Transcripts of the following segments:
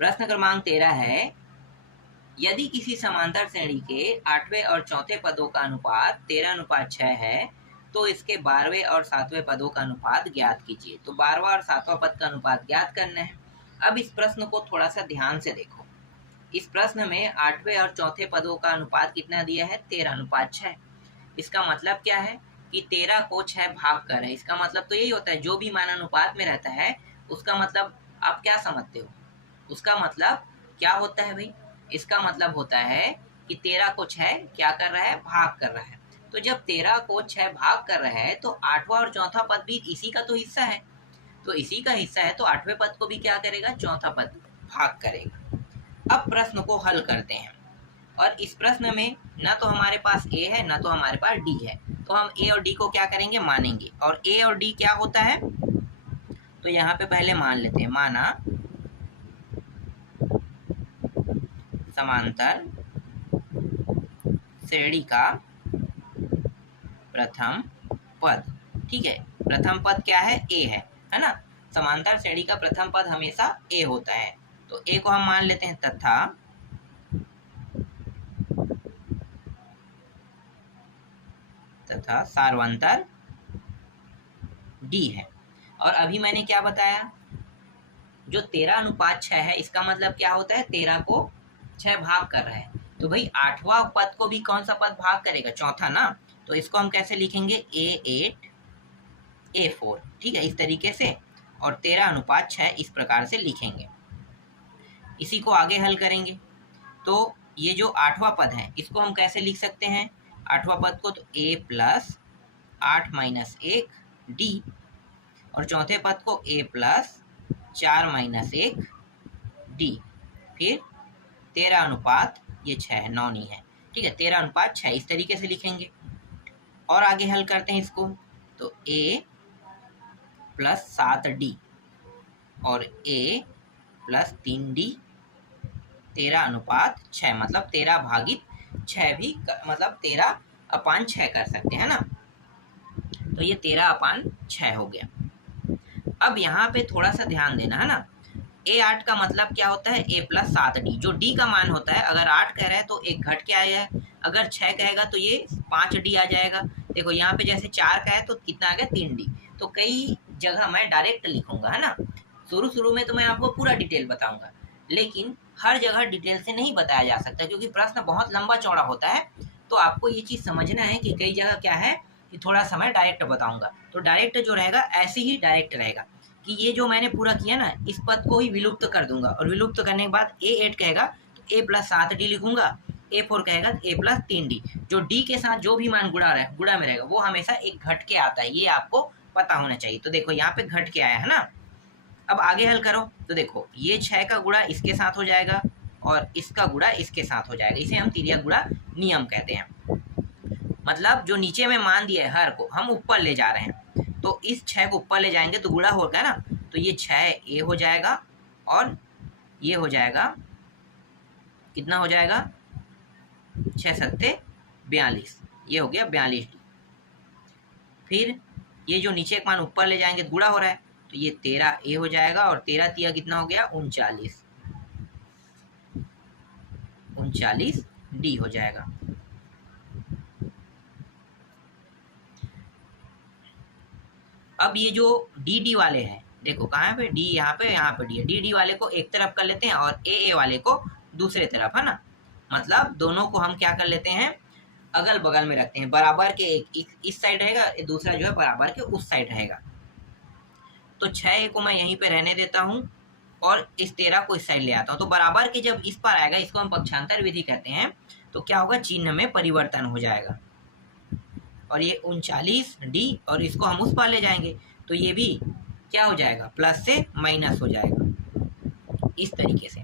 प्रश्न क्रमांक 13 है, यदि किसी समांतर श्रेणी के 8वें और चौथे पदों का अनुपात 13:6 है तो इसके 12वें और 7वें पदों का अनुपात ज्ञात कीजिए। तो 12वां और 7वां पद का अनुपात ज्ञात करना है। अब इस प्रश्न को थोड़ा सा ध्यान से देखो। इस प्रश्न में 8वें और चौथे पदों का अनुपात कितना दिया है? 13:6। इसका मतलब क्या है कि 13 को 6 भाग कर है। इसका मतलब तो यही होता है, जो भी मान अनुपात में रहता है उसका मतलब आप क्या समझते हो? उसका मतलब क्या होता है भाई? इसका मतलब होता है कि 13 को 6 क्या कर रहा है? भाग कर रहा है। तो जब 13 को 6 भाग कर रहा है तो 8वां और चौथा पद भी इसी का तो हिस्सा है। तो इसी का हिस्सा है तो 8वें पद को भी क्या करेगा? चौथा पद भाग करेगा। अब प्रश्न को हल करते हैं। और इस प्रश्न में ना तो हमारे पास ए है ना तो हमारे पास डी है। तो हम ए और डी को क्या करेंगे? मानेंगे। और ए और डी क्या होता है? तो यहाँ पे पहले मान लेते हैं। माना समांतर श्रेणी का प्रथम पद। ठीक है, प्रथम पद क्या है? ए है ना। समांतर श्रेणी का प्रथम पद हमेशा ए होता है। तो ए को हम मान लेते हैं तथा सार्वंतर डी है। और अभी मैंने क्या बताया? जो 13:6 है इसका मतलब क्या होता है? 13 को 6 भाग कर रहा है। तो भाई 8वां पद को भी कौन सा पद भाग करेगा? चौथा ना। तो इसको हम कैसे लिखेंगे? A8 A4। ठीक है, इस तरीके से। और 13:6 इस प्रकार से लिखेंगे। इसी को आगे हल करेंगे तो ये जो 8वां पद है इसको हम कैसे लिख सकते हैं? 8वां पद को तो A + 8 - 1 D। और चौथे पद को A + 4 - 1 D। फिर 13:6 9 नहीं है। ठीक है, 13:6 इस तरीके से लिखेंगे। और आगे हल करते हैं इसको तो A + 7D और A + 3D 13:6 मतलब 13/6 भी मतलब 13/6 कर सकते हैं ना। तो ये 13/6 हो गया। अब यहाँ पे थोड़ा सा ध्यान देना है ना। A8 का मतलब क्या होता है? A + 7D। जो D का मान होता है, अगर 8 कह रहा है तो एक घट के आया है। अगर 6 कहेगा तो ये 5D आ जाएगा। देखो यहाँ पे जैसे 4 का है तो कितना आ गया? 3D। तो कई जगह मैं डायरेक्ट लिखूंगा है ना। शुरू में तो मैं आपको पूरा डिटेल बताऊंगा, लेकिन हर जगह डिटेल से नहीं बताया जा सकता क्योंकि प्रश्न बहुत लंबा चौड़ा होता है। तो आपको ये चीज़ समझना है कि कई जगह क्या है कि थोड़ा सा मैं डायरेक्ट बताऊंगा। तो डायरेक्ट जो रहेगा ऐसे ही डायरेक्ट रहेगा कि ये जो मैंने पूरा किया ना, इस पद को ही विलुप्त कर दूंगा। और विलुप्त करने के बाद A8 कहेगा तो A + 7D लिखूंगा। A4 कहेगा तो A + 3D। जो D के साथ जो भी मान गुणा में रहेगा वो हमेशा एक घट के आता है। ये आपको पता होना चाहिए। तो देखो यहाँ पे घट के आया है ना। अब आगे हल करो तो देखो ये 6 का गुणा इसके साथ हो जाएगा और इसका गुणा इसके साथ हो जाएगा। इसे हम तिर्यक गुणा नियम कहते हैं। मतलब जो नीचे में मान दिया है हर को हम ऊपर ले जा रहे हैं। तो इस 6 को ऊपर ले जाएंगे तो गुणा होगा ना। तो ये 6A हो जाएगा और ये हो जाएगा, कितना हो जाएगा? 6 × 7 = 42। ये हो गया 42D। फिर ये जो नीचे एक मान ऊपर ले जाएंगे गुणा हो रहा है तो ये 13A हो जाएगा और 13 तिया कितना हो गया? 39D हो जाएगा। अब ये जो डी वाले हैं, देखो कहाँ पे डी, यहाँ पे डी है। डी वाले को एक तरफ कर लेते हैं और ए वाले को दूसरे तरफ, है ना। मतलब दोनों को हम क्या कर लेते हैं? अगल बगल में रखते हैं। बराबर के एक इस साइड रहेगा, दूसरा जो है बराबर के उस साइड रहेगा। तो 6A को मैं यहीं पे रहने देता हूँ और इस 13 को इस साइड ले आता हूँ। तो बराबर के जब इस पर आएगा, इसको हम पक्षांतर विधि कहते हैं। तो क्या होगा? चिन्ह में परिवर्तन हो जाएगा और ये 39D और इसको हम उस पर ले जाएंगे तो ये भी क्या हो जाएगा? प्लस से माइनस हो जाएगा इस तरीके से।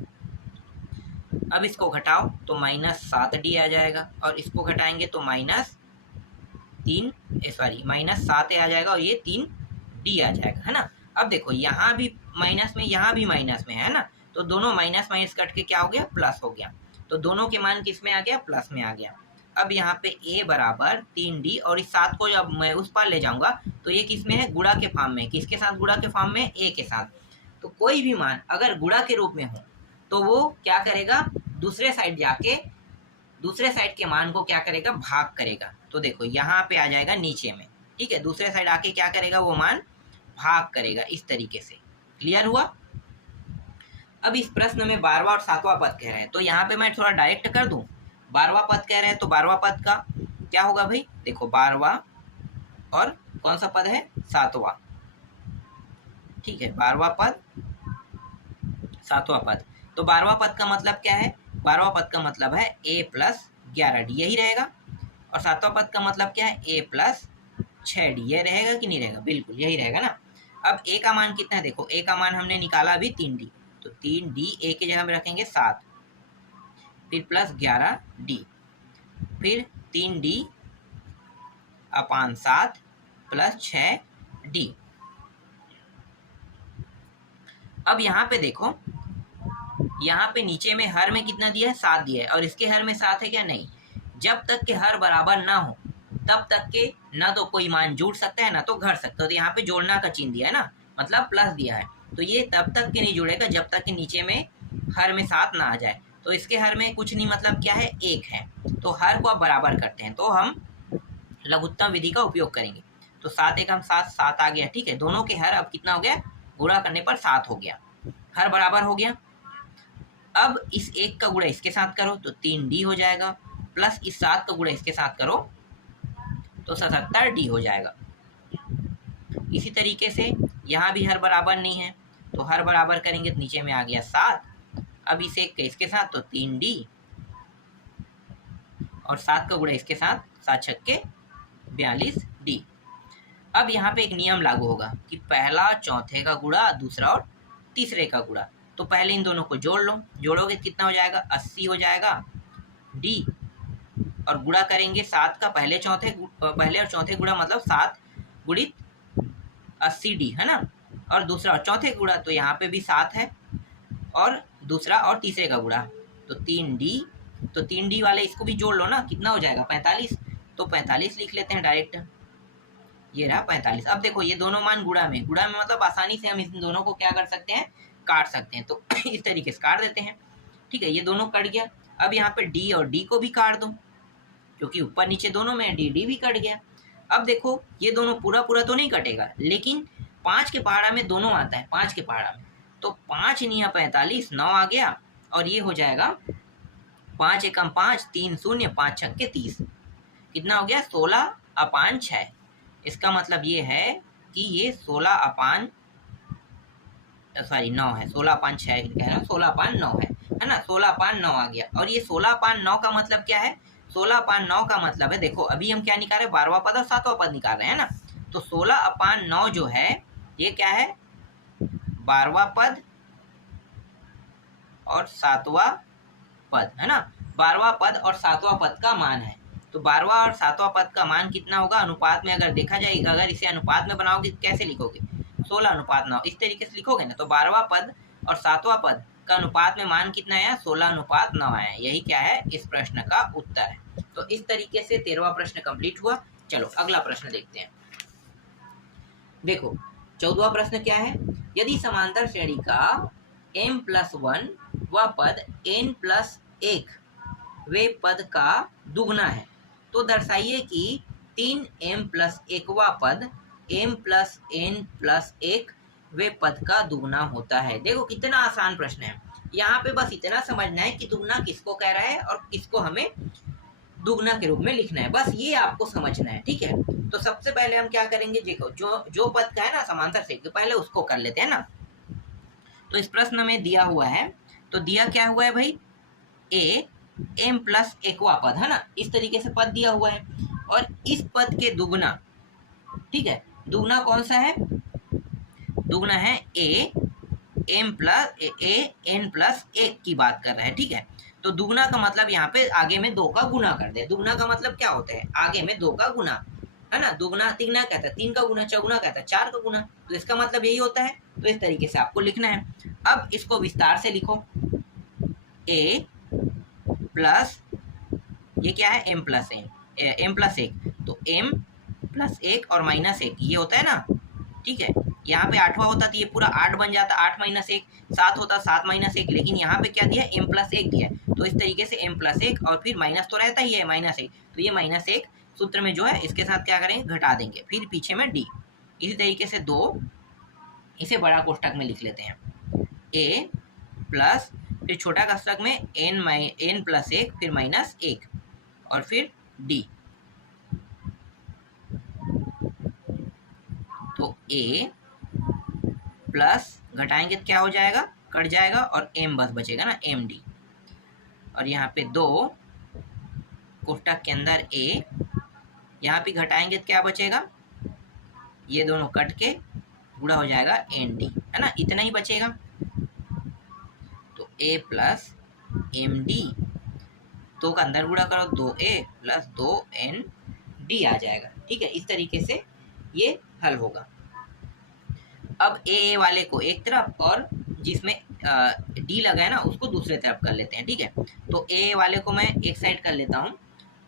अब इसको घटाओ तो -7D आ जाएगा और इसको घटाएंगे तो -7A आ जाएगा और ये 3D आ जाएगा, है ना। अब देखो यहाँ भी माइनस में, यहाँ भी माइनस में, है ना। तो दोनों माइनस माइनस कट के क्या हो गया? प्लस हो गया। तो दोनों के मान किस में आ गया? प्लस में आ गया। अब यहाँ पे A = 3D और इस 7 को जब मैं उस पर ले जाऊंगा तो ये किस में है? गुणा के फॉर्म में। किसके साथ गुणा के फॉर्म में? A के साथ। तो कोई भी मान अगर गुणा के रूप में हो तो वो क्या करेगा, दूसरे साइड जाके दूसरे साइड के मान को क्या करेगा, भाग करेगा। तो देखो यहाँ पे आ जाएगा नीचे में, ठीक है, दूसरे साइड आके क्या करेगा, वो मान भाग करेगा इस तरीके से। क्लियर हुआ? अब इस प्रश्न में 12वां और 7वां पद कह रहे हैं, तो यहाँ पे मैं थोड़ा डायरेक्ट कर दूं। 12वां पद कह रहे हैं तो 12वां पद का क्या होगा भाई, देखो 12वां और कौन सा पद है, 7वां, ठीक है, 12वां पद 7वां पद। तो 12वां पद का मतलब क्या है, 12वां पद का मतलब है a प्लस 11d, यही रहेगा। और 7वां पद का मतलब क्या है, a प्लस 6d, ये रहेगा कि नहीं रहेगा, बिल्कुल यही रहेगा ना। अब a का मान कितना है, देखो a का मान हमने निकाला अभी 3d, तो 3d a की जगह में रखेंगे 7, फिर प्लस 11d, फिर 3d अपान 7 प्लस 6d। अब यहाँ पे देखो, यहाँ पे नीचे में हर में कितना दिया है, 7 दिया है, और इसके हर में 7 है क्या, नहीं। जब तक के हर बराबर ना हो तब तक के ना तो कोई मान जुड़ सकता है ना तो घट सकता है। तो यहाँ पे जोड़ना का चिन्ह दिया है ना, मतलब प्लस दिया है, तो ये तब तक के नहीं जुड़ेगा जब तक के नीचे में हर में 7 ना आ जाए। तो इसके हर में कुछ नहीं, मतलब क्या है, 1 है। तो हर को आप बराबर करते हैं तो हम लघुत्तम विधि का उपयोग करेंगे। तो 7 एकम 7, 7 आ गया, ठीक है। दोनों के हर अब कितना हो गया, गुणा करने पर 7 हो गया, हर बराबर हो गया। अब इस 1 का गुणा इसके साथ करो तो 3d हो जाएगा, प्लस इस 7 का गुणा इसके साथ करो तो 77d हो जाएगा। इसी तरीके से यहाँ भी हर बराबर नहीं है, तो हर बराबर करेंगे तो नीचे में आ गया 7, अब इस 1 का इसके साथ तो 3d, और 7 का गुणा इसके साथ 7 छक्के 42d। अब यहाँ पे एक नियम लागू होगा कि पहला चौथे का गुणा, दूसरा और तीसरे का गुणा। तो पहले इन दोनों को जोड़ लो, जोड़ोगे कितना हो जाएगा, 80 हो जाएगा d, और गुणा करेंगे 7 का पहले और चौथे गुणा, मतलब 7 गुणित 80d है ना, और दूसरा और चौथे गुणा, तो यहाँ पे भी 7 है, और दूसरा और तीसरे का गुणा तो 3d, तो 3d वाले इसको भी जोड़ लो ना, कितना हो जाएगा 45, तो 45 लिख लेते हैं डायरेक्ट, ये रहा 45। अब देखो ये दोनों मान गुणा में मतलब आसानी से हम इन दोनों को क्या कर सकते हैं, काट सकते हैं। तो इस तरीके से काट देते हैं, ठीक है, ये दोनों कट गया। अब यहाँ पे d और d को भी काट दो, क्योंकि ऊपर नीचे दोनों में d भी कट गया। अब देखो ये दोनों पूरा तो नहीं कटेगा, लेकिन 5 के पहाड़ा में दोनों आता है, 5 के पहाड़ा में, तो 5 निया 45, 9 आ गया, और ये हो जाएगा 5 एकम 5, 3 शून्य, 5 छक्के 30, कितना हो गया 16/6। इसका मतलब ये है कि ये 9 है, 16/6 कह रहा हूँ, 16/9 है ना, 16/9 आ गया। और ये 16/9 का मतलब क्या है, 16/9 का मतलब है, देखो अभी हम क्या निकाल रहे हैं, 12वां पद और 7वां पद निकाल रहे हैं ना, तो 16/9 जो है ये क्या है, 12वां पद और 7वां पद है ना, 12वां पद और 7वां पद का मान है। तो 12वां और 7वां पद का मान कितना होगा, अनुपात में अगर देखा जाएगा, अगर इसे अनुपात में बनाओगे कैसे लिखोगे, 16:9, इस तरीके से लिखोगे ना, तो 12वां पद और 7वां पद का अनुपात में मान कितना आया, 16:9 आया। यही क्या है, इस प्रश्न का उत्तर है। तो इस तरीके से 13वां प्रश्न कंप्लीट हुआ। चलो अगला प्रश्न देखते हैं। देखो 14वां प्रश्न क्या है, यदि समांतर श्रेणी का m+1 व पद n+1 वे पद का दुगना है, तो दर्शाइए कि 3m+1वां पद m+n+1 वे पद का दुगना होता है। देखो कितना आसान प्रश्न है, यहाँ पे बस इतना समझना है कि दुगना किसको कह रहा है और किसको हमें दुगना के रूप में लिखना है, बस ये आपको समझना है, ठीक है। तो सबसे पहले हम क्या करेंगे, देखो जो पद का है ना समांतर श्रेणी, पहले उसको कर लेते हैं ना। तो इस प्रश्न में दिया हुआ है, तो दिया क्या हुआ है भाई, m+1वां पद है ना, इस तरीके से पद दिया हुआ है, और इस पद के दुगना, ठीक है, दुगना कौन सा है, दुगना है n+1 की बात कर रहा है, ठीक है। तो दुगना का मतलब यहाँ पे आगे में 2 का गुना कर दे। दुगना का मतलब क्या होता है, आगे में 2 का गुना है ना, दुगना तिगना कहता है 3 का गुना, चौगुना कहता है 4 का गुना, तो इसका मतलब यही होता है। तो इस तरीके से आपको लिखना है। अब इसको विस्तार से लिखो, a प्लस ये क्या है, m+1, तो m+1 और -1 ये होता है ना, ठीक है। यहाँ पे 8वां होता तो ये पूरा 8 बन जाता, 8 माइनस 1, 7 होता 7 माइनस 1, लेकिन यहाँ पे क्या दिया m प्लस 1 दिया है, तो इस तरीके से m प्लस 1 और फिर माइनस तो रहता ही है -1, तो ये -1 सूत्र में जो है इसके साथ क्या करेंगे, घटा देंगे, फिर पीछे में d। इसी तरीके से 2, इसे बड़ा कोष्टक में लिख लेते हैं, a प्लस फिर छोटा कोष्टक में n प्लस 1 फिर -1 और फिर d। तो a प्लस घटाएंगे तो क्या हो जाएगा, कट जाएगा और m बस बचेगा ना, md। और यहाँ पे 2 कोष्टक के अंदर a, यहाँ पे घटाएंगे तो क्या बचेगा, ये दोनों कट के गुणा हो जाएगा nd, है ना, इतना ही बचेगा। तो a प्लस md, तो का अंदर गुणा करो 2a प्लस 2nd आ जाएगा। ठीक है, इस तरीके से ये हल होगा। अब ए वाले को एक तरफ और जिसमें डी लगा है ना उसको दूसरे तरफ कर लेते हैं। ठीक है, तो ए वाले को मैं एक साइड कर लेता हूँ,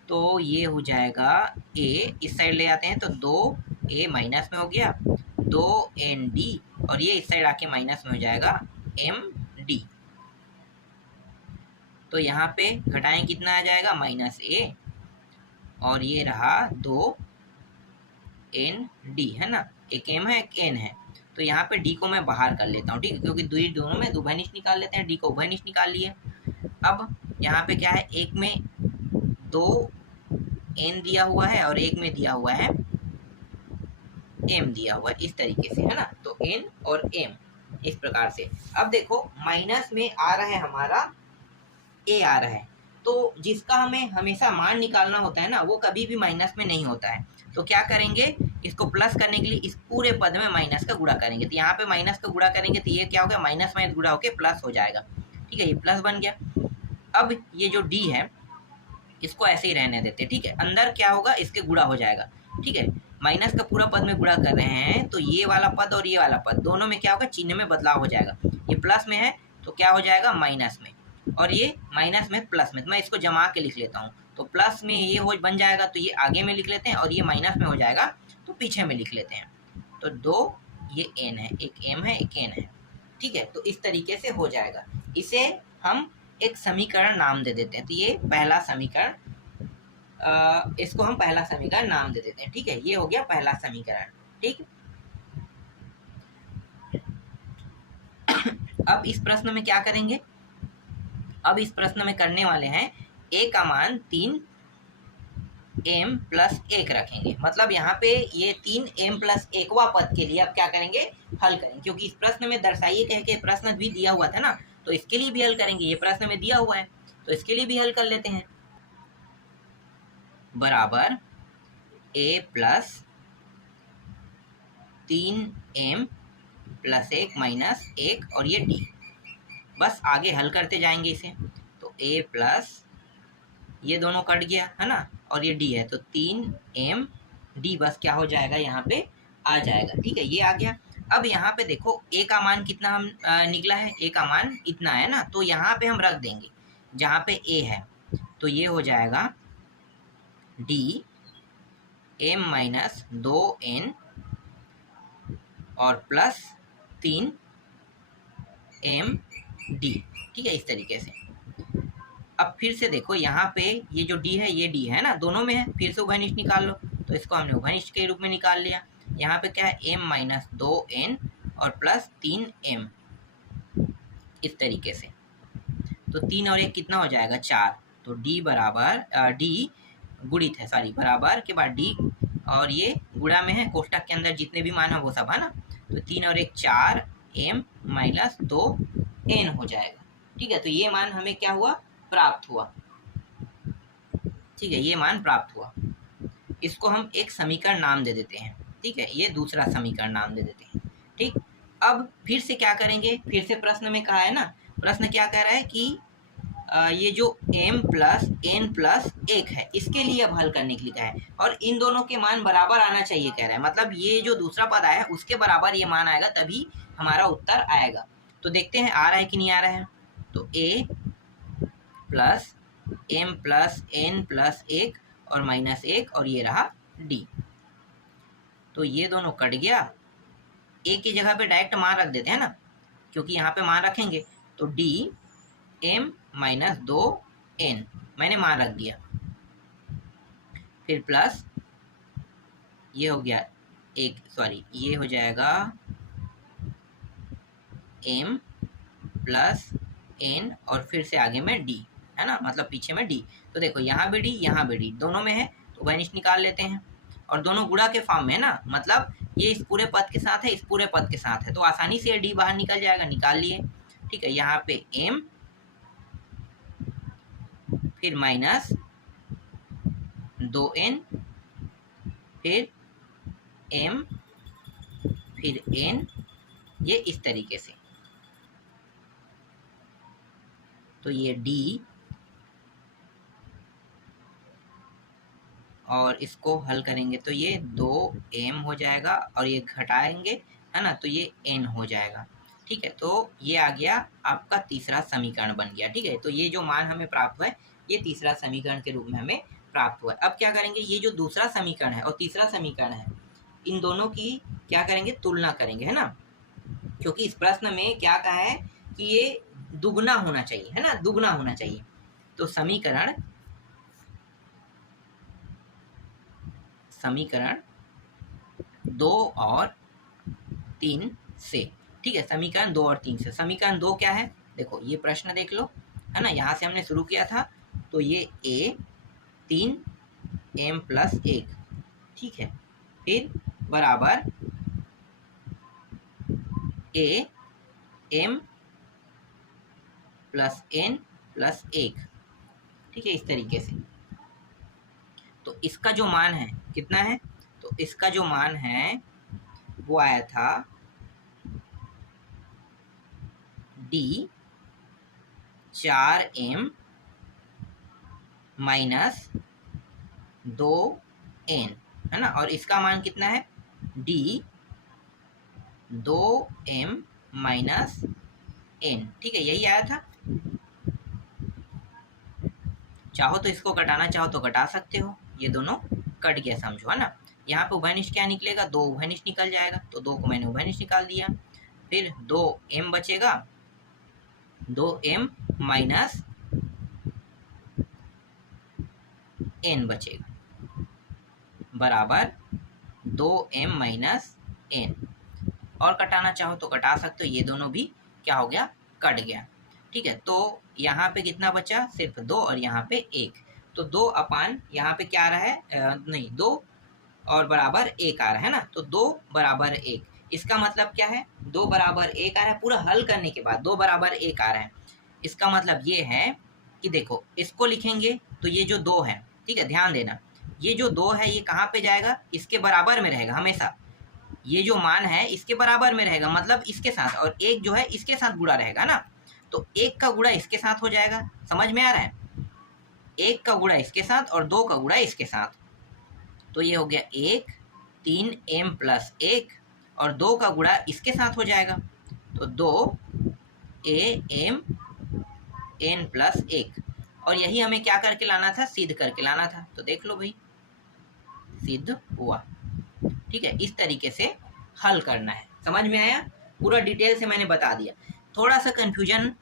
तो ये हो जाएगा ए, इस साइड ले आते हैं तो 2a माइनस में हो गया 2nd, और ये इस साइड आके माइनस में हो जाएगा md। तो यहाँ पे घटाएं कितना आ जाएगा, -a, और ये रहा 2nd, है ना, एक m है एक n है, तो यहाँ पे d को मैं बाहर कर लेता हूँ। ठीक है, क्योंकि दोनों में उभयनिष्ठ निकाल लेते हैं, d को उभयनिष्ठ निकाल लिए। अब यहाँ पे क्या है, एक में 2n दिया हुआ है और एक में दिया हुआ है m दिया हुआ है, इस तरीके से, है ना, तो n और m इस प्रकार से। अब देखो माइनस में आ रहा है हमारा a आ रहा है, तो जिसका हमें हमेशा मान निकालना होता है ना वो कभी भी माइनस में नहीं होता है। तो क्या करेंगे, इसको प्लस करने के लिए इस पूरे पद में माइनस का गुणा करेंगे, तो यहाँ पे माइनस का गुणा करेंगे तो ये क्या होगा, माइनस माइनस गुणा होके प्लस हो जाएगा। ठीक है, ये प्लस बन गया। अब ये जो d है इसको ऐसे ही रहने देते हैं। ठीक है, अंदर क्या होगा, इसके गुणा हो जाएगा। ठीक है, माइनस का पूरा पद में गुणा कर रहे हैं तो ये वाला पद और ये वाला पद दोनों में क्या होगा, चिन्ह में बदलाव हो जाएगा। ये प्लस में है तो क्या हो जाएगा, माइनस में, और ये माइनस में प्लस में, तो मैं इसको जमा के लिख लेता हूँ। तो प्लस में ये हो बन जाएगा तो ये आगे में लिख लेते हैं, और ये माइनस में हो जाएगा तो पीछे में लिख लेते हैं। तो 2 ये n है, एक m है एक n है। ठीक है, तो इस तरीके से हो जाएगा। इसे हम एक समीकरण नाम दे देते हैं, तो ये पहला समीकरण, इसको हम पहला समीकरण नाम दे देते हैं। ठीक है, ये हो गया पहला समीकरण। ठीक, अब इस प्रश्न में क्या करेंगे, अब इस प्रश्न में करने वाले हैं a का मान 3m प्लस 1 रखेंगे। मतलब यहाँ पे ये 3m प्लस 1वां पद के लिए अब क्या करेंगे, हल करेंगे, क्योंकि इस प्रश्न में दर्शाइए कह के प्रश्न भी दिया हुआ था ना, तो इसके लिए भी हल करेंगे। ये प्रश्न में दिया हुआ है तो इसके लिए भी हल कर लेते हैं। बराबर a plus 3m plus 1 minus 1 और ये d, बस आगे हल करते जाएंगे इसे। तो a प्लस ये दोनों कट गया, है ना, और ये d है, तो 3md बस क्या हो जाएगा, यहाँ पे आ जाएगा। ठीक है, ये आ गया। अब यहाँ पे देखो a का मान कितना हम निकला है, a का मान इतना है ना, तो यहाँ पे हम रख देंगे जहाँ पे a है, तो ये हो जाएगा d m माइनस 2n और प्लस 3md। ठीक है, इस तरीके से। अब फिर से देखो यहाँ पे ये जो d है ये d है ना, दोनों में है, फिर से उभयनिष्ठ निकाल लो, तो इसको हमने उभयनिष्ठ के रूप में निकाल लिया। यहाँ पे क्या है, m माइनस 2n और प्लस 3m, इस तरीके से। तो 3 और 1 कितना हो जाएगा, 4। तो d बराबर d गुणित है, सॉरी, बराबर के बाद d, और ये गुणा में है, कोष्टक के अंदर जितने भी मान है वो सब, है ना। तो 3 और 1 4m माइनस 2n हो जाएगा। ठीक है, तो ये मान हमें क्या हुआ, प्राप्त हुआ। ठीक है, ये मान प्राप्त हुआ। इसको हम एक समीकरण नाम दे देते हैं। ठीक है, ये दूसरा समीकरण नाम दे देते हैं। ठीक, अब फिर से क्या करेंगे, फिर से प्रश्न में कहा है ना, प्रश्न क्या कह रहा है कि ये जो m प्लस n प्लस 1 है इसके लिए अब हल करने के लिए कहा है, और इन दोनों के मान बराबर आना चाहिए कह रहा है। मतलब ये जो दूसरा पद आया है उसके बराबर ये मान आएगा तभी हमारा उत्तर आएगा। तो देखते हैं आ रहा है कि नहीं आ रहा है। तो a plus m plus n plus 1 और माइनस 1 और ये रहा d, तो ये दोनों कट गया, ए की जगह पे डायरेक्ट मान रख देते हैं ना, क्योंकि यहाँ पे मान रखेंगे तो डी एम माइनस 2n मैंने मान रख दिया, फिर प्लस ये हो गया ये हो जाएगा m प्लस n और फिर से आगे में d है ना, मतलब पीछे में d। तो देखो यहाँ भी d यहाँ भी d दोनों में है, तो वनिश निकाल लेते हैं, और दोनों गुणा के फॉर्म में है ना, मतलब ये इस पूरे पद के साथ है, इस पूरे पद के साथ है, तो आसानी से d बाहर निकल जाएगा, निकाल लिए। ठीक है, यहाँ पे m फिर माइनस 2n फिर m फिर n, ये इस तरीके से। तो ये d और इसको हल करेंगे तो ये 2m हो जाएगा, और ये घटाएंगे है ना, तो ये n हो जाएगा। ठीक है, तो ये आ गया आपका तीसरा समीकरण बन गया। ठीक है, तो ये जो मान हमें प्राप्त हुआ है ये तीसरा समीकरण के रूप में हमें प्राप्त हुआ है। अब क्या करेंगे, ये जो दूसरा समीकरण है और तीसरा समीकरण है, इन दोनों की क्या करेंगे, तुलना करेंगे, है ना, क्योंकि इस प्रश्न में क्या कहा है कि ये दुगना होना चाहिए, है ना, दुगना होना चाहिए। तो समीकरण 2 और 3 से, ठीक है, समीकरण 2 और 3 से। समीकरण 2 क्या है, देखो ये प्रश्न देख लो, है ना, यहाँ से हमने शुरू किया था, तो ये a 3m प्लस 1, ठीक है, फिर बराबर a m plus n plus 1, ठीक है, इस तरीके से। तो इसका जो मान है कितना है, तो इसका जो मान है वो आया था d 4m माइनस 2n, है ना, और इसका मान कितना है d 2m माइनस n, ठीक है, यही आया था। चाहो तो इसको घटाना चाहो तो घटा सकते हो, ये दोनों कट गया समझो, है ना। यहाँ पे उभयनिष्ठ क्या निकलेगा, 2 उभयनिष्ठ निकल जाएगा, तो 2 को मैंने उभयनिष्ठ निकाल दिया, फिर 2m बचेगा, 2m माइनस n बचेगा बराबर 2m माइनस n, और कटाना चाहो तो कटा सकते हो, ये दोनों भी क्या हो गया, कट गया। ठीक है, तो यहाँ पे कितना बचा, सिर्फ 2 और यहाँ पे 1, तो 2 अपान यहाँ पे क्या आ रहा है, नहीं 2 और बराबर 1 आ रहा है ना, तो 2 बराबर 1, इसका मतलब क्या है, 2 बराबर 1 आ रहा है, पूरा हल करने के बाद 2 बराबर 1 आ रहा है। इसका मतलब ये है कि देखो इसको लिखेंगे तो ये जो 2 है, ठीक है, ध्यान देना, ये जो 2 है ये कहाँ पे जाएगा, इसके बराबर में रहेगा हमेशा, ये जो मान है इसके बराबर में रहेगा, मतलब इसके साथ, और 1 जो है इसके साथ गुणा रहेगा ना, तो 1 का गुणा इसके साथ हो जाएगा, समझ में आ रहा है, 1 का गुणा इसके साथ और 2 का गुणा इसके साथ, तो ये हो गया 1 3m प्लस 1, और 2 का गुणा इसके साथ हो जाएगा, तो 2am n प्लस 1, और यही हमें क्या करके लाना था, सिद्ध करके लाना था, तो देख लो भाई सिद्ध हुआ। ठीक है, इस तरीके से हल करना है, समझ में आया, पूरा डिटेल से मैंने बता दिया। थोड़ा सा कंफ्यूजन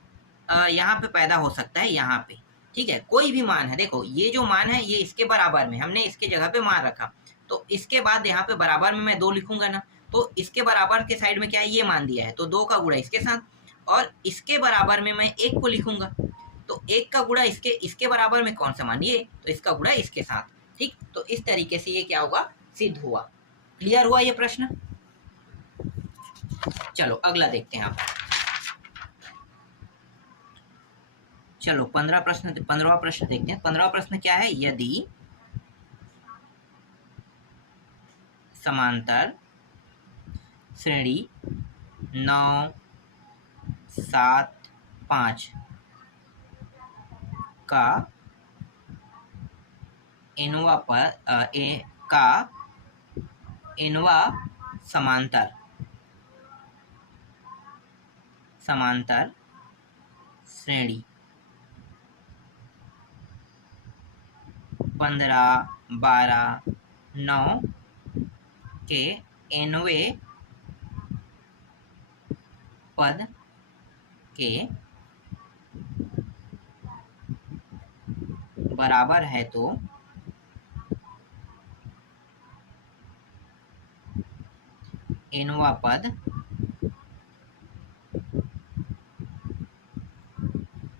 यहाँ पे पैदा हो सकता है यहाँ पे, ठीक है, कोई भी मान है, देखो ये जो मान है ये इसके बराबर में, हमने इसके जगह पे मान रखा, तो इसके बाद यहाँ पे बराबर में मैं 2 लिखूंगा ना, तो इसके बराबर के साइड में क्या है, ये मान दिया है, तो 2 का गुणा इसके साथ, और इसके बराबर में मैं 1 को लिखूंगा, तो 1 का गुणा इसके बराबर में कौन सा मान, ये, तो इसका गुणा इसके साथ, ठीक, तो इस तरीके से ये क्या होगा, सिद्ध हुआ। क्लियर हुआ ये प्रश्न। चलो अगला देखते हैं आप, चलो 15वां प्रश्न देखते हैं। 15वां प्रश्न क्या है, यदि समांतर श्रेणी 9 7 5 का एनवा समांतर श्रेणी 15 12 9 के nवें पद के बराबर है तो nवां पद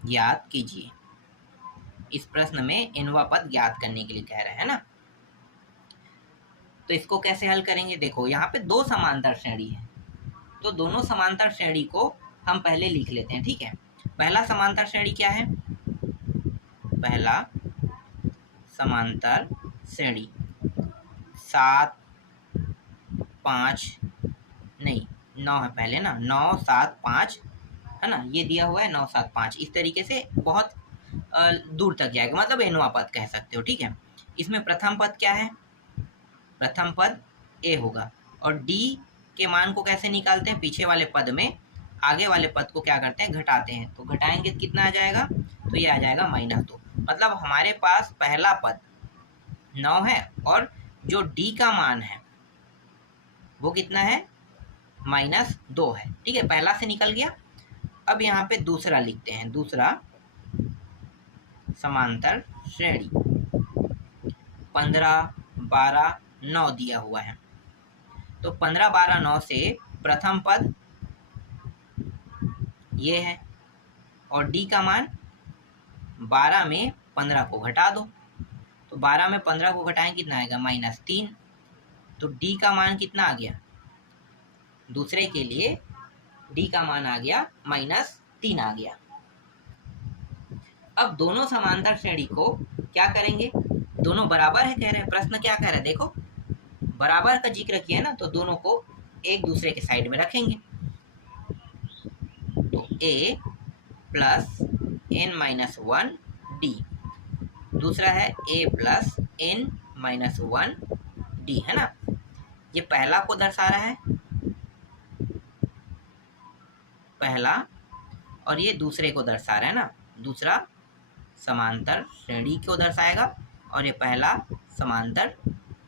ज्ञात कीजिए। इस प्रश्न में nवां पद ज्ञात करने के लिए कह रहे हैं ना। तो इसको कैसे हल करेंगे, देखो यहाँ पे दो समांतर श्रेणी है, तो दोनों समांतर श्रेणी को हम पहले लिख लेते हैं, ठीक है। पहला समांतर श्रेणी क्या है, पहला समांतर श्रेणी 7 5 नहीं 9 है पहले ना, 9 7 5 है ना, ये दिया हुआ है 9 7 5, इस तरीके से बहुत दूर तक जाएगा, मतलब nवां पद कह सकते हो, ठीक है। इसमें प्रथम पद क्या है, प्रथम पद a होगा, और d के मान को कैसे निकालते हैं, पीछे वाले पद में आगे वाले पद को क्या करते हैं, घटाते हैं, तो घटाएंगे कितना आ जाएगा, तो ये आ जाएगा -2। मतलब हमारे पास पहला पद 9 है और जो d का मान है वो कितना है, -2 है, ठीक है, पहला से निकल गया। अब यहाँ पे दूसरा लिखते हैं, दूसरा समांतर श्रेणी 15 12 9 दिया हुआ है, तो 15 12 9 से प्रथम पद ये है, और d का मान 12 में 15 को घटा दो, तो 12 में 15 को घटाएं कितना आएगा, -3, तो d का मान कितना आ गया, दूसरे के लिए d का मान आ गया -3 आ गया। अब दोनों समांतर श्रेणी को क्या करेंगे, दोनों बराबर है कह रहे हैं, प्रश्न क्या कह रहा है, देखो बराबर का जिक्र किया ना, तो दोनों को एक दूसरे के साइड में रखेंगे, तो a प्लस n-1 d, दूसरा है a प्लस n-1 d, है ना। ये पहला को दर्शा रहा है, पहला, और ये दूसरे को दर्शा रहा है ना, दूसरा समांतर श्रेणी को दर्शाएगा, और ये पहला समांतर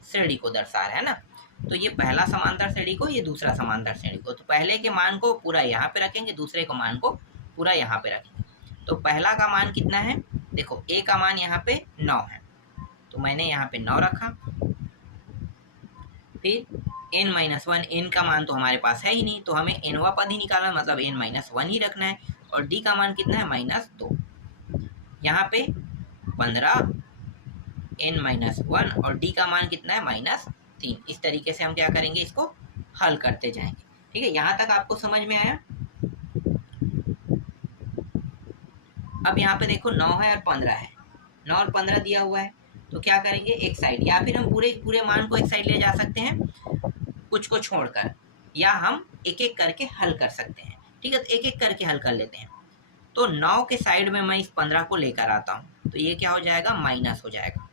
श्रेणी को दर्शा रहा है ना। तो ये पहला समांतर श्रेणी को, ये दूसरा समांतर श्रेणी को, तो पहले के मान को पूरा यहाँ पे रखेंगे, दूसरे के मान को पूरा यहाँ पे रखेंगे। तो पहला का मान कितना है, देखो a का मान यहाँ पे 9 है, तो मैंने यहाँ पे 9 रखा, फिर n-1, n का मान तो हमारे पास है ही नहीं, तो हमें nवां पद ही निकालना, मतलब n-1 ही रखना है, और d का मान कितना है, -2, यहाँ पे 15 n-1 और d का मान कितना है, -3। इस तरीके से हम क्या करेंगे, इसको हल करते जाएंगे, ठीक है। यहाँ तक आपको समझ में आया। अब यहाँ पे देखो 9 है और 15 है, 9 और 15 दिया हुआ है, तो क्या करेंगे, एक साइड, या फिर हम पूरे मान को एक साइड ले जा सकते हैं कुछ को छोड़कर, या हम एक एक करके हल कर सकते हैं, ठीक है। तो एक एक करके हल कर लेते हैं। तो 9 के साइड में मैं इस 15 को लेकर आता हूँ, तो ये क्या हो जाएगा, माइनस हो जाएगा,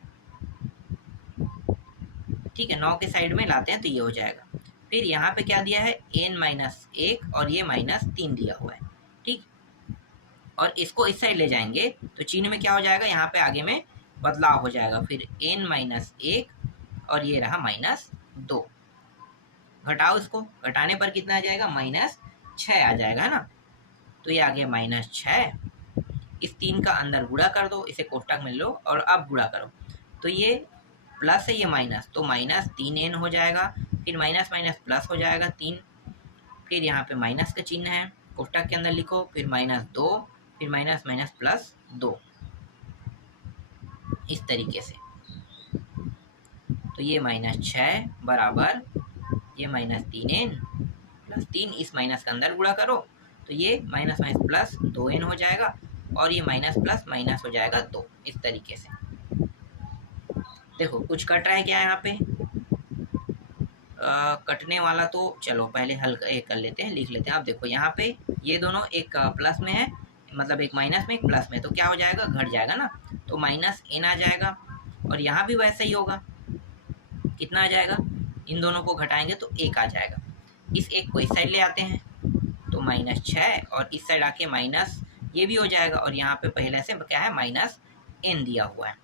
ठीक है। 9 के साइड में लाते हैं तो ये हो जाएगा। फिर यहाँ पे क्या दिया है, n-1 और ये -3 दिया हुआ है, ठीक। और इसको इस साइड ले जाएंगे तो चिन्ह में क्या हो जाएगा, यहाँ पे आगे में बदलाव हो जाएगा, फिर n-1 और ये रहा -2, घटाओ, इसको घटाने पर कितना आ जाएगा, -6 आ जाएगा, है ना। तो ये आ गया -6, इस 3 का अंदर गुणा कर दो, इसे कोष्टक में लो और अब गुणा करो, तो ये प्लस है, ये माइनस, तो -3n हो जाएगा, फिर माइनस माइनस प्लस हो जाएगा 3, फिर यहाँ पे माइनस का चिन्ह है, कोष्टक के अंदर लिखो, फिर -2, फिर माइनस माइनस प्लस 2, इस तरीके से। तो ये -6 बराबर ये -3n प्लस 3, इस माइनस का अंदर गुणा करो, तो ये माइनस माइनस प्लस 2n हो जाएगा, और ये माइनस प्लस माइनस हो जाएगा 2, इस तरीके से। देखो कुछ कट रहा है क्या यहाँ पे, कटने वाला तो चलो पहले हल कर लेते हैं, लिख लेते हैं। अब देखो यहाँ पे ये दोनों एक प्लस में है, मतलब एक माइनस में एक प्लस में, तो क्या हो जाएगा, घट जाएगा ना, तो -n आ जाएगा, और यहाँ भी वैसा ही होगा, कितना आ जाएगा, इन दोनों को घटाएंगे तो 1 आ जाएगा। इस 1 को इस साइड ले आते हैं, तो -6, और इस साइड आके माइनस ये भी हो जाएगा, और यहाँ पे पहले से क्या है, -n दिया हुआ है,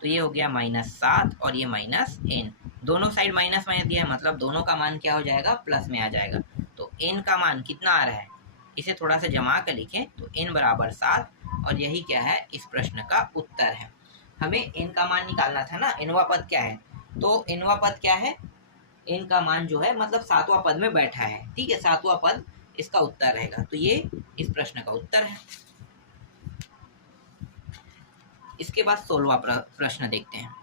तो ये हो गया -7 और ये -n, दोनों साइड माइनस माइनस दिया है, मतलब दोनों का मान क्या हो जाएगा, प्लस में आ जाएगा, तो n का मान कितना आ रहा है, इसे थोड़ा सा जमा कर लिखें तो n बराबर 7, और यही क्या है, इस प्रश्न का उत्तर है। हमें n का मान निकालना था ना, nवां पद क्या है, तो nवां पद क्या है, n का मान जो है मतलब 7वां पद में बैठा है, ठीक है, 7वां पद इसका उत्तर रहेगा, तो ये इस प्रश्न का उत्तर है। इसके बाद 16वां प्रश्न देखते हैं।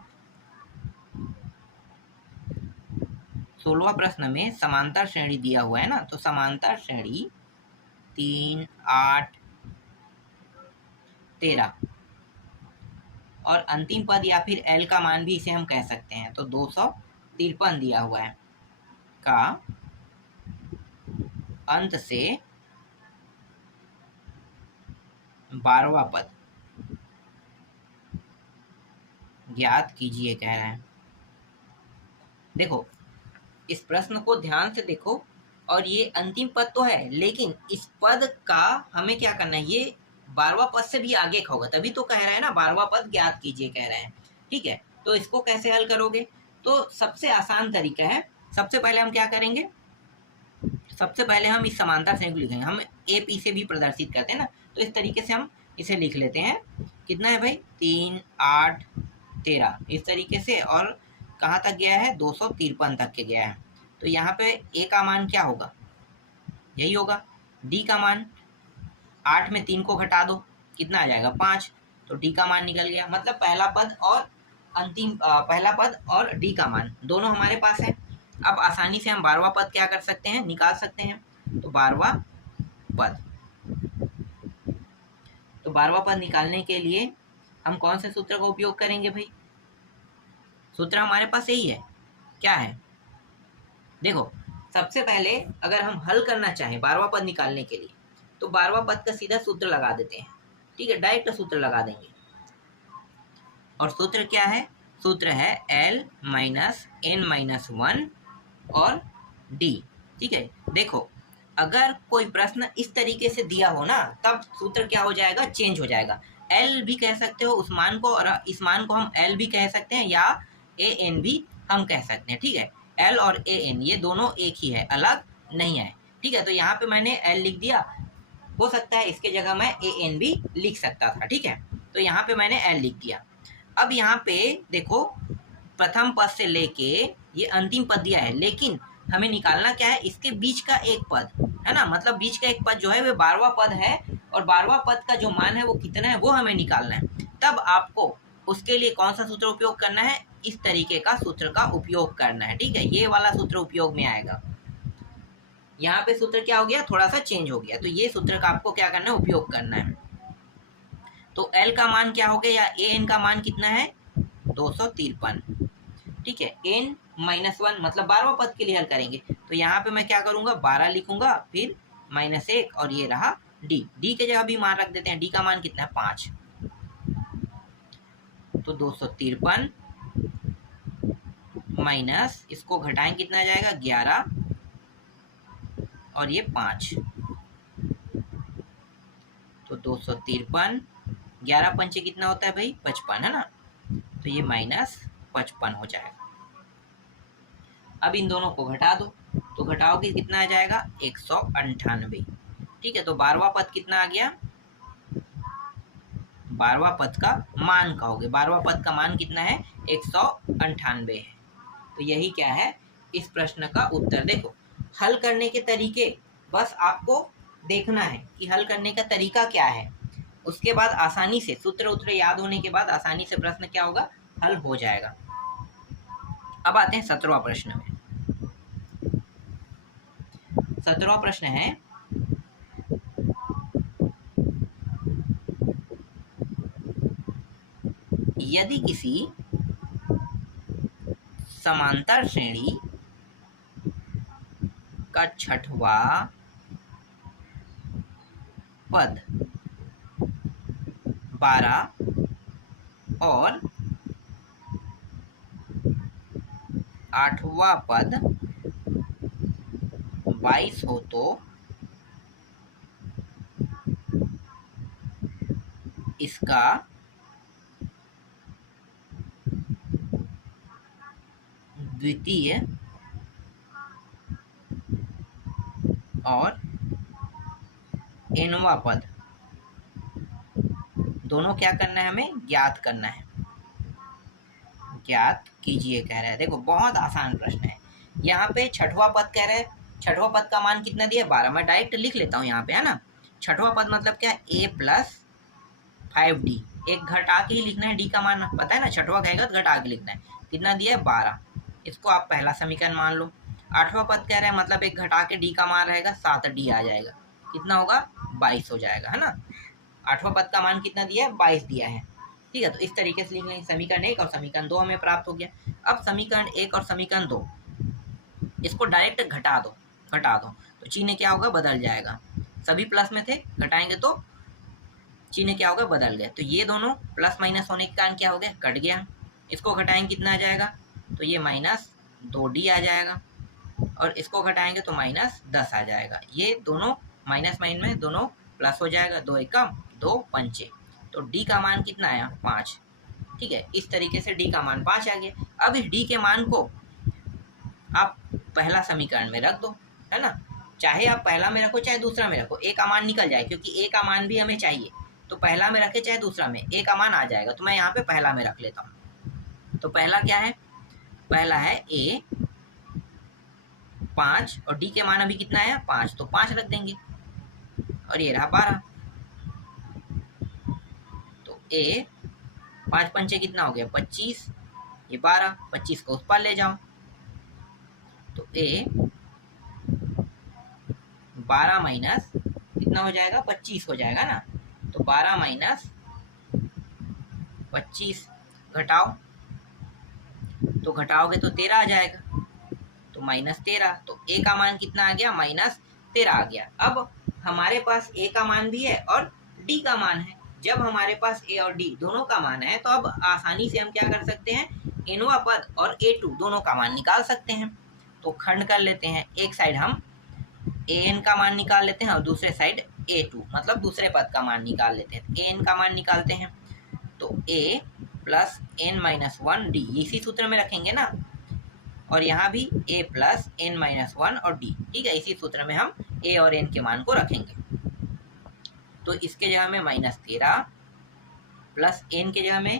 16वां प्रश्न में समांतर श्रेणी दिया हुआ है ना, तो समांतर श्रेणी 3, 8, 13 और अंतिम पद या फिर L का मान भी इसे हम कह सकते हैं, तो 253 दिया हुआ है का अंत से 12वां पद ज्ञात कीजिए कह रहा है। देखो इस प्रश्न को ध्यान से देखो, और ये अंतिम पद तो है, लेकिन इस पद का हमें क्या करना है, ये 12वां पद से भी आगे का होगा, तभी तो कह रहा है ना 12वां पद ज्ञात कीजिए कह रहे हैं, ठीक है। तो इसको कैसे हल करोगे, तो सबसे आसान तरीका है, सबसे पहले हम क्या करेंगे, सबसे पहले हम इस समांतर श्रेणी को लिखेंगे, हम ए पी से भी प्रदर्शित करते हैं ना, तो इस तरीके से हम इसे लिख लेते हैं। कितना है भाई, 3, 8, 13 इस तरीके से, और कहाँ तक गया है, 253 तक के गया है। तो यहाँ पे ए का मान क्या होगा, यही होगा। डी का मान 8 में 3 को घटा दो, कितना आ जाएगा 5, तो डी का मान निकल गया। मतलब पहला पद और अंतिम पहला पद और डी का मान दोनों हमारे पास है। अब आसानी से हम 12वां पद क्या कर सकते हैं, निकाल सकते हैं। तो 12वां पद, तो 12वां पद निकालने के लिए हम कौन से सूत्र का उपयोग करेंगे भाई, सूत्र हमारे पास यही है, क्या है, देखो सबसे पहले अगर हम हल करना चाहें 12वां पद निकालने के लिए, तो 12वां पद का सीधा सूत्र लगा देते हैं, ठीक है, डायरेक्ट सूत्र लगा देंगे। और सूत्र क्या है, सूत्र है L माइनस N माइनस 1 और D, ठीक है। देखो अगर कोई प्रश्न इस तरीके से दिया हो ना, तब सूत्र क्या हो जाएगा, चेंज हो जाएगा। L भी कह सकते हो उस मान को, और इस मान को हम L भी कह सकते हैं, या AN भी हम कह सकते हैं, ठीक है। L और AN ये दोनों एक ही है, अलग नहीं है, ठीक है। तो यहाँ पे मैंने L लिख दिया, हो सकता है इसके जगह मैं AN भी लिख सकता था, ठीक है। तो यहाँ पे मैंने L लिख दिया। अब यहाँ पे देखो प्रथम पद से लेके ये अंतिम पद दिया है, लेकिन हमें निकालना क्या है, इसके बीच का एक पद है ना, मतलब बीच का एक पद जो है वो 12वां पद है, और 12वां पद का जो मान है वो कितना है वो हमें निकालना है। तब आपको उसके लिए कौन सा सूत्र उपयोग करना है, इस तरीके का सूत्र का उपयोग करना है, ठीक है। ये वाला सूत्र उपयोग में आएगा। यहाँ पे सूत्र क्या हो गया, थोड़ा सा चेंज हो गया, तो ये सूत्र का आपको क्या करना है, उपयोग करना है। तो L का मान क्या हो गया, या AN का मान कितना है, 253, ठीक है। N माइनस 1 मतलब 12वां पद के लिए हल करेंगे, तो यहाँ पे मैं क्या करूंगा, 12 लिखूंगा, फिर -1, और ये रहा D। D के जगह भी मान रख देते हैं, D का मान कितना है 5, तो 253 माइनस इसको घटाएं कितना आ जाएगा 11, और ये 5, तो 253, 11 पंचे कितना होता है भाई 55, है ना, तो ये -55 हो जाएगा। अब इन दोनों को घटा दो, तो घटाओगे कितना आ जाएगा 198, ठीक है। तो 12वां पद कितना आ गया, 12वां पद का मान कहोगे, 12वां पद का मान कितना है 198 है। तो यही क्या है, इस प्रश्न का उत्तर। देखो हल करने के तरीके बस आपको देखना है कि हल करने का तरीका क्या है, उसके बाद आसानी से सूत्र उत्तर याद होने के बाद आसानी से प्रश्न क्या होगा, हल हो जाएगा। अब आते हैं 17वां प्रश्न में। 17वां प्रश्न है, यदि किसी समांतर श्रेणी का छठवां पद 12 और 8वां पद 22 हो, तो इसका द्वितीय और nवां पद दोनों क्या करना है, हमें ज्ञात करना है। ज्ञात कीजिए कह रहा है। देखो बहुत आसान प्रश्न है। यहाँ पे छठवां पद कह रहा है, छठवां पद का मान कितना दिया, 12। मैं डायरेक्ट लिख लेता हूँ यहाँ पे, है ना। छठवां पद मतलब क्या है, a + 5d। एक घटा के ही लिखना है, डी का मान पता है ना, छठवां कहेगा तो घटा के लिखना है। कितना दिया है, 12। इसको आप पहला समीकरण मान लो। आठवां पद कह रहा है मतलब एक घटा के डी का मान रहेगा, 7d आ जाएगा। कितना होगा, 22 हो जाएगा, है ना। आठवां पद का मान कितना दिया है, 22 दिया है। ठीक है, तो इस तरीके से लिख लेंगे। समीकरण 1 और समीकरण 2 हमें प्राप्त हो गया। अब समीकरण 1 और समीकरण 2 इसको डायरेक्ट घटा दो, तो चिन्ह क्या होगा, बदल जाएगा। सभी प्लस में थे, घटाएंगे तो चिन्ह क्या होगा, बदल गया। तो ये दोनों प्लस माइनस होने के कारण क्या हो गया, कट गया। इसको घटाएंगे कितना आ जाएगा, तो ये -2d आ जाएगा। और इसको घटाएंगे तो -10 आ जाएगा। ये दोनों माइनस में दोनों प्लस हो जाएगा। 2 एकम 2 पंचे, तो डी का मान कितना आया, 5। ठीक है, इस तरीके से डी का मान 5 आ गया। अब इस डी के मान को आप पहला समीकरण में रख दो, है ना। चाहे आप पहला में रखो चाहे दूसरा में रखो, ए का मान निकल जाए, क्योंकि ए का मान भी हमें चाहिए। तो पहला में रखे चाहे दूसरा में, ए का मान आ जाएगा। तो मैं यहाँ पे पहला में रख लेता हूँ। तो पहला क्या है, पहला है ए 5 और डी के मान अभी कितना है, 5, तो 5 रख देंगे। और ये रहा 12। तो ए 5 पंचे कितना हो गया, 25, ये 12, 25 को उस पार ले जाओ। तो ए 12 माइनस कितना हो जाएगा, 25 हो जाएगा ना। तो 12 माइनस 25 घटाओ, तो घटाओगे तो 13 आ जाएगा। तो -13, तो ए का मान कितना आ गया, -13 आ गया। अब हमारे पास ए का मान भी है और डी का मान है। जब हमारे पास ए और डी दोनों का मान है, तो अब आसानी से हम क्या कर सकते हैं, nवां पद और a2 दोनों का मान निकाल सकते हैं। तो खंड कर लेते हैं, एक साइड हम an का मान निकाल लेते हैं और दूसरे साइड a2 मतलब दूसरे पद का मान निकाल लेते हैं। an का मान निकालते हैं, तो a + n-1d इसी सूत्र में रखेंगे ना। और यहाँ भी a + n-1 और d, ठीक है, इसी सूत्र में हम a और n के मान को रखेंगे। तो इसके जगह में -13 प्लस n के जगह में,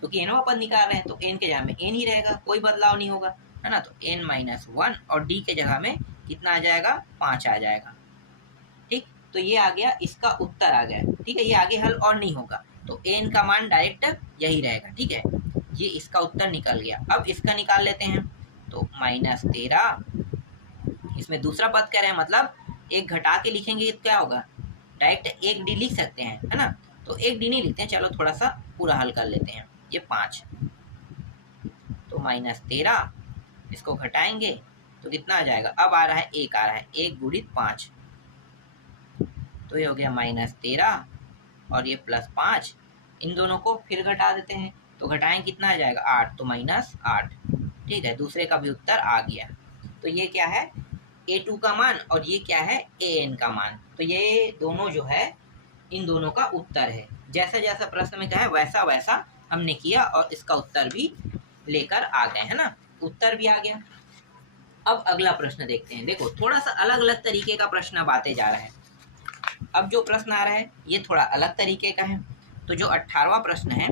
क्योंकि nवां पद निकाल रहे हैं तो n के जगह में n ही रहेगा, कोई बदलाव नहीं होगा, है ना। तो n-1 और d के जगह में कितना आ जाएगा, 5 आ जाएगा। ठीक, तो ये आ गया, इसका उत्तर आ गया। ठीक है, ये आगे हल और नहीं होगा, तो n का मान डायरेक्ट यही रहेगा। ठीक है, ये इसका उत्तर निकल गया। अब इसका निकाल लेते हैं, तो -13, इसमें दूसरा पद कह रहे हैं मतलब एक घटा के लिखेंगे तो क्या होगा, डायरेक्ट 1d लिख सकते हैं, है ना। तो 1d नहीं लिखते हैं, चलो थोड़ा सा पूरा हल कर लेते हैं। ये 5, तो -13, इसको घटाएंगे तो कितना आ जाएगा, अब आ रहा है 1 आ रहा है, 1 × 5, तो ये हो गया -13 और ये +5। इन दोनों को फिर घटा देते हैं, तो घटाएं कितना आ जाएगा, 8, तो -8। ठीक है, दूसरे का भी उत्तर आ गया। तो ये क्या है, a2 का मान और ये क्या है, an का मान। तो ये दोनों जो है, इन दोनों का उत्तर है। जैसा जैसा प्रश्न में कहा है वैसा वैसा हमने किया और इसका उत्तर भी लेकर आ गए, है ना। उत्तर भी आ गया। अब अगला प्रश्न देखते हैं। देखो थोड़ा सा अलग अलग तरीके का प्रश्न अब आते जा रहा है। अब जो प्रश्न आ रहा है ये थोड़ा अलग तरीके का है। तो जो 18वां प्रश्न है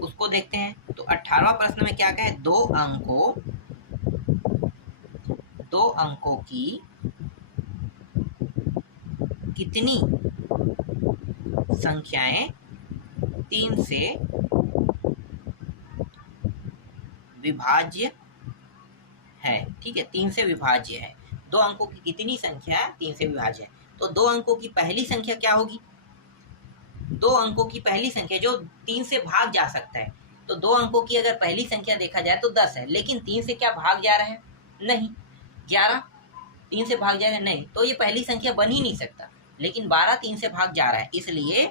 उसको देखते हैं। तो 18वां प्रश्न में क्या कहे, दो अंकों की कितनी संख्याएं 3 से विभाज्य है। ठीक है, 3 से विभाज्य है। दो अंकों की कितनी संख्या 3 से विभाज्य है। तो दो अंकों की पहली संख्या क्या होगी, दो अंकों की पहली संख्या जो 3 से भाग जा सकता है। तो दो अंकों की अगर पहली संख्या देखा जाए तो 10 है, लेकिन 3 से क्या भाग जा रहा है, नहीं। 11 3 से भाग जा रहा है, नहीं, तो ये पहली संख्या बन ही नहीं सकता। लेकिन 12 3 से भाग जा रहा है, इसलिए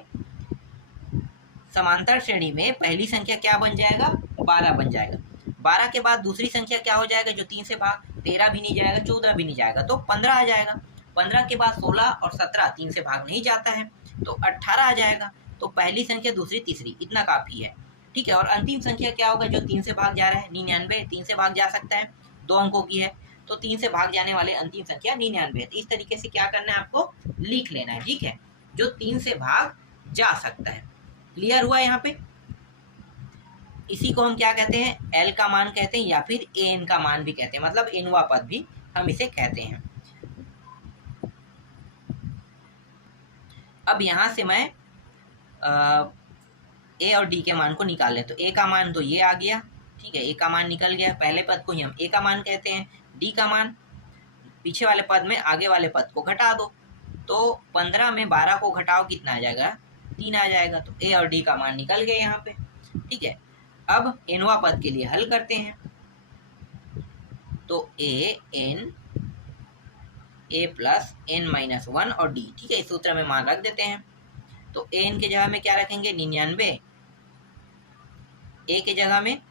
समांतर श्रेणी में पहली संख्या क्या बन जाएगा, 12 बन जाएगा। 12 के बाद दूसरी संख्या क्या हो जाएगा जो 3 से भाग, 13 भी नहीं जाएगा, 14 भी नहीं जाएगा, तो 15 आ जाएगा। 15 के बाद 16 और 17 3 से भाग नहीं जाता है, तो 18 आ जाएगा। तो पहली संख्या दूसरी तीसरी इतना काफी है। ठीक है, और अंतिम संख्या क्या होगा जो 3 से भाग जा रहा है, 99 3 से भाग जा सकता है, दो अंकों की है। तो 3 से भाग जाने वाले अंतिम संख्या 99 है। तो इस तरीके से क्या करना है, आपको लिख लेना है, ठीक है, जो 3 से भाग जा सकता है। क्लियर हुआ यहाँ पे? इसी को हम क्या कहते हैं, एल का मान कहते हैं, या फिर ए एन का मान भी कहते हैं, मतलब एनवा पद भी हम इसे कहते हैं। अब यहाँ से मैं ए और डी के मान को निकाल लें। तो ए का मान तो ये आ गया, ठीक है, ए का मान निकल गया, पहले पद को ही हम ए का मान कहते हैं। डी का मान पीछे वाले पद में आगे वाले पद को घटा दो, तो 15 में 12 को घटाओ, कितना आ जाएगा, 3 आ जाएगा। तो ए और डी का मान निकल गया यहाँ पे, ठीक है। अब एनवा पद के लिए हल करते हैं। तो ए प्लस एन माइनस 1 और डी, ठीक है, इस सूत्र में मान रख देते हैं। तो एन के जगह में क्या रखेंगे, 99, ए के जगह में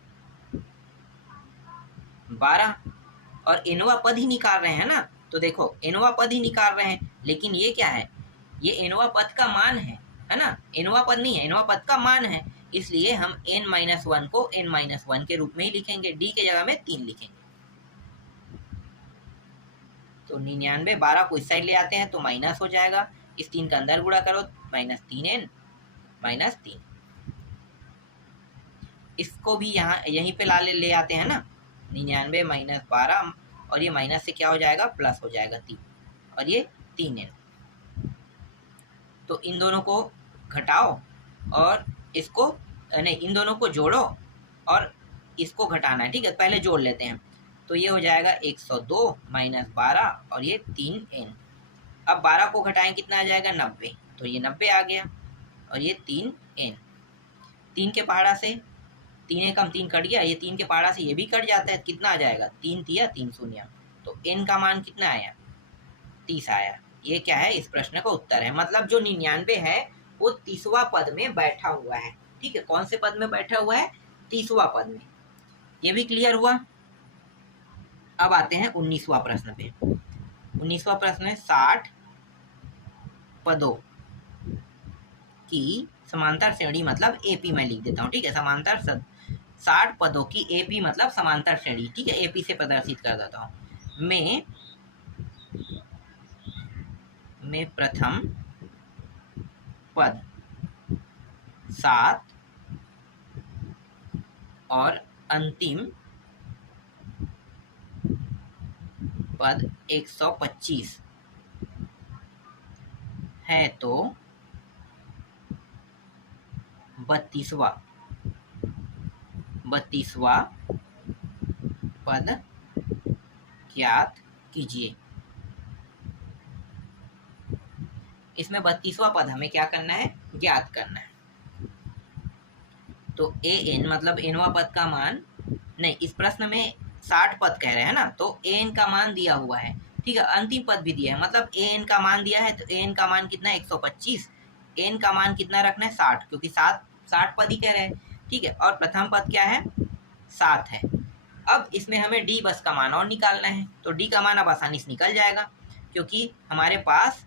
12, और एनवा पद ही निकाल रहे हैं ना, तो देखो एनवा पद ही निकाल रहे हैं, लेकिन ये क्या है, ये एनवा पद का मान है ना, एनवा पद नहीं है, एनवा पद का मान है, इसलिए हम n-1 को n-1 के रूप में ही लिखेंगे, डी के जगह में 3 लिखेंगे। तो 99, 12 को इस साइड ले आते हैं तो माइनस हो जाएगा, इस 3 का अंदर गुणा करो, -3n-3, इसको भी यहाँ यहीं पे ले आते हैं ना, 99 माइनस 12, और ये माइनस से क्या हो जाएगा, प्लस हो जाएगा 3, और ये 3n। तो इन दोनों को घटाओ और इसको, नहीं, इन दोनों को जोड़ो और इसको घटाना है, ठीक है, पहले जोड़ लेते हैं। तो ये हो जाएगा 102 माइनस 12, और ये 3n। अब 12 को घटाएं, कितना आ जाएगा, 90, तो ये 90 आ गया, और ये 3n। 3 के पहाड़ा से 3 एकम 3 कट गया, ये 3 के पहाड़ा से ये भी कट जाता है, कितना आ जाएगा, 3 तिया 3 शून्य, तो n का मान कितना आया, 30 आया। ये क्या है, इस प्रश्न का उत्तर है। मतलब जो 99 है वो 30वां पद में बैठा हुआ है, ठीक है, कौन से पद में बैठा हुआ है, 30वां पद में। ये भी क्लियर हुआ। अब आते हैं 19वां प्रश्न पे। 19वां प्रश्न है 60 पदों की समांतर श्रेणी, मतलब एपी में लिख देता हूँ, ठीक है, समांतर 60 पदों की एपी मतलब समांतर श्रेणी, ठीक है, एपी से प्रदर्शित कर देता हूँ। में प्रथम पद 7 और अंतिम पद 125 है, तो 32वां पद ज्ञात कीजिए। इसमें 32वां पद हमें क्या करना है, ज्ञात करना है। तो ए एन मतलब एनवा पद का मान, नहीं, इस प्रश्न में 60 पद कह रहे हैं ना, तो ए एन का मान दिया हुआ है, ठीक है, अंतिम पद भी दिया है, मतलब ए एन का मान दिया है, तो ए एन का मान कितना है, 125, एन का मान कितना रखना है, 60, क्योंकि 60 पद ही कह रहे हैं, ठीक है, और प्रथम पद क्या है, 7 है। अब इसमें हमें डी बस का मान और निकालना है, तो डी का मान अब आसानी से निकल जाएगा, क्योंकि हमारे पास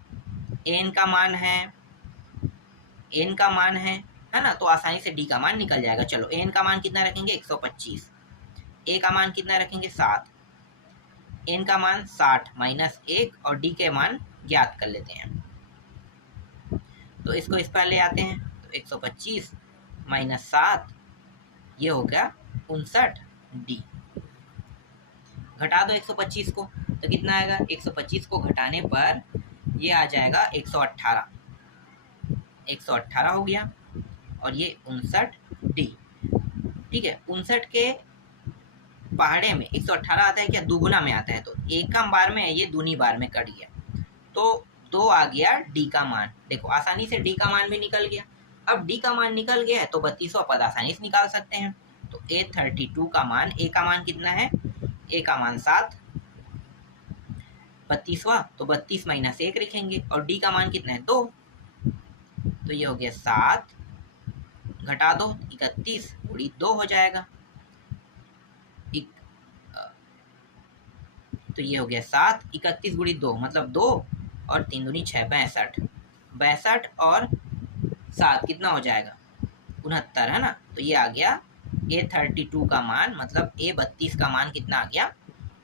एन का मान है ना, तो आसानी से डी का मान निकल जाएगा। चलो, एन का मान कितना रखेंगे, 125, ए का मान कितना रखेंगे, 7, एन का मान 60 माइनस 1, और डी के मान ज्ञात कर लेते हैं। तो इसको इस पर ले आते हैं, तो 125 माइनस 7, ये हो गया 59 डी। घटा दो 125 को, तो कितना आएगा, 125 को घटाने पर ये आ जाएगा 118 हो गया, और ये 59 डी, ठीक है। 59 के पहाड़े में 118 आता है क्या, दुगुना में आता है, तो एकम बार में है, ये दूनी बार में कट गया, तो 2 आ गया डी का मान। देखो आसानी से डी का मान भी निकल गया। अब डी का मान निकल गया है तो 32वां पद आसानी से निकाल सकते हैं। तो A32 का मान, ए का मान कितना है, ए का मान 7, 32वां, तो 32 माइनस 1 लिखेंगे, और डी का मान कितना है, 2, तो ये हो गया 7, घटा दो 31 गुणी 2 हो जाएगा, तो ये हो गया 7, 31 गुणी 2 मतलब 2, और 3 दूनी 6, 62 और 7 कितना हो जाएगा, 69 है ना। तो ये आ गया A32 का मान, मतलब A32 का मान कितना आ गया,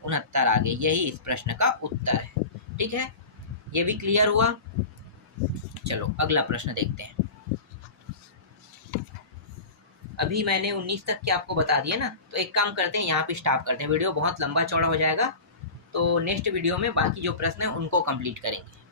69 आ गए। यही इस प्रश्न का उत्तर है। ठीक है, ये भी क्लियर हुआ। चलो अगला प्रश्न देखते हैं। अभी मैंने 19 तक के आपको बता दिए ना, तो एक काम करते हैं, यहाँ पे स्टॉप करते हैं, वीडियो बहुत लंबा चौड़ा हो जाएगा। तो नेक्स्ट वीडियो में बाकी जो प्रश्न है उनको कंप्लीट करेंगे।